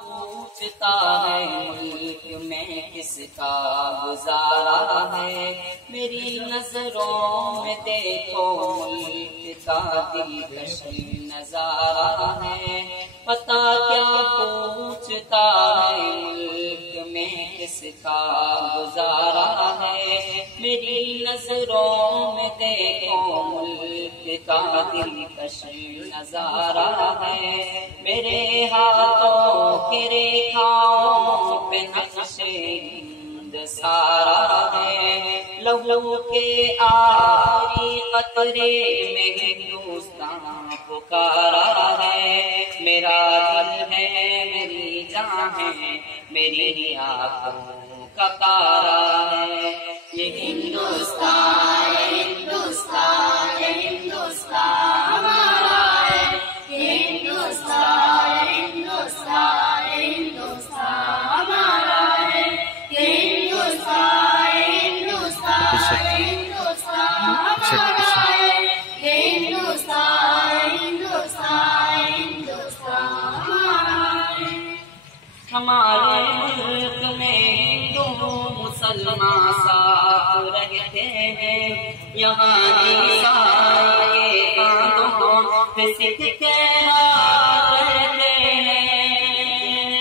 پوچھتا ہے ملک میں کس کا گزارا ہے، میری نظروں میں دیکھو ملک کا دلکش نظارہ ہے۔ پتا کیا پوچھتا ہے ملک میں کس کا گزارا ہے، میری نظروں میں دیکھو ملک کا دلکش نظارہ ہے۔ میرے ہاتھوں کے ریکھاؤں پہ نقش ہند سارا ہے، لہو کے آخری قطرے میں ہندوستان پکارا ہے۔ میرا دل ہے، میری جان ہے، میری آنکھوں کا تارا ہے، یہ ہندوستان ہندوستان ہندوستان ہمارا ہے، یہ ہندوستان ہندوستان ہندوستان ہمارا ہے، یہ ہندوستان ہندوستان ہندوستان ہمارا ہے، یہ ہندوستان ہندوستان ہندوستان ہمارا ہے۔ ہمارے ملک میں ہندو مسلمان ساتھ رہتے ہیں، یہاں عیسائی کاندھوں پہ سکھ کے ہاتھ رہتے ہیں۔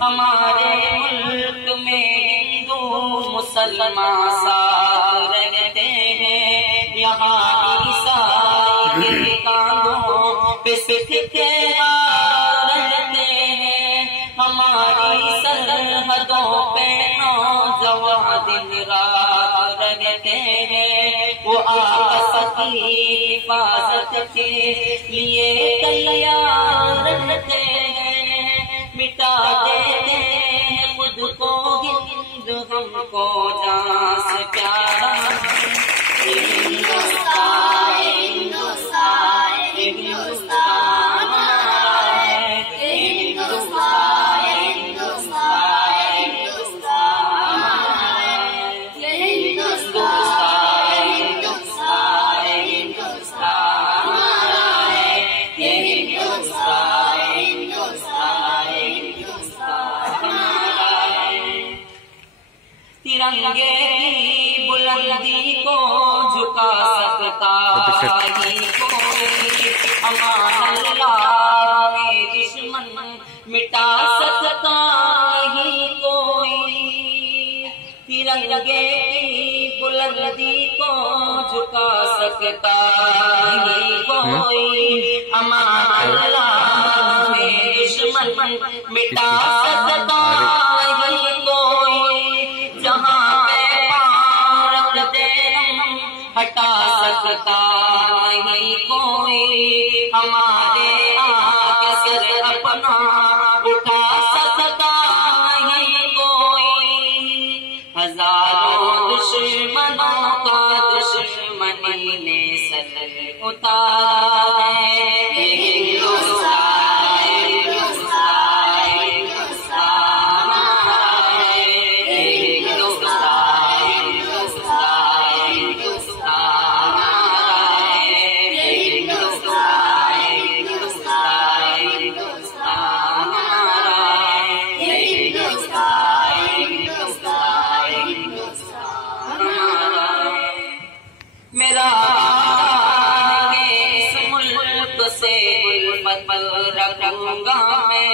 ہمارے ملک میں ہندو مسلمان ساتھ رہتے ہیں، یہاں عیسائی کاندھوں پہ سکھ کے ہاتھ رہتے ہیں۔ ہماری سرحدوں پہ نوجوان دن رات رہتے ہیں، وہ آپس کی حفاظت کے لیے تیار رہتے ہیں، مٹا دیتے ہیں خود کو ہند ہم کو جان سے پیارا ہے، ہندوستان ہندوستان ہندوستان ہمارا ہے، ہندوستان ہندوستان ہندوستان ہمارا ہے، ہندوستان ہندوستان ہندوستان ہمارا ہے، ہندوستان ہندوستان ہندوستان ہمارا ہے۔ ترنگے کی بلندی کو جھکا سکتا ہی کوئی، امان اللہ میں دشمن مٹا سکتا ہی کوئی، ترنگے کی بلندی کو جھکا سکتا ہی کوئی، امان اللہ میں دشمن مٹا سکتا ہی کوئی، جہاں پہ پاؤں رکھ دے ہم ہٹا سکتا ہی کوئی، ہمارے آگے سر اپنا اٹھا سکتا ہی کوئی، ہزاروں دشمنوں کا دشمنی نے سر اتارا ہے، یہ ہندوستان ہندوستان ہندوستان ہمارا ہے، یہ ہندوستان ہندوستان ہندوستان ہمارا ہے، یہ ہندوستان ہندوستان ہندوستان ہمارا ہے، یہ ہندوستان ہندوستان ہندوستان ہمارا ہے۔ میرا اس ملک سے غربت رکھوں گا میں،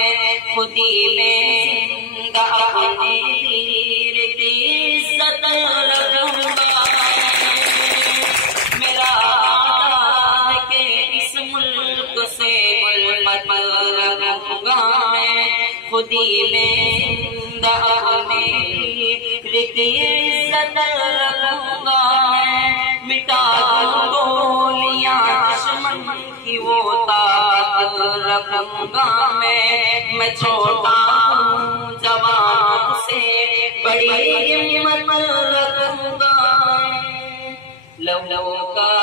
خودی میں زندہ اپنی ویر کی عزت رکھوں گا۔ میرا وعدہ ہے کہ اس ملک سے غربت رکھوں گا میں، خودی میں زندہ اپنی ویر کی عزت رکھوں گا میں، مٹا دوں گولیاں دشمن کی وہ طاقت رکھوں گا میں چھوٹا ہوں جوانوں سے بڑی ہمت رکھوں گا، لو کا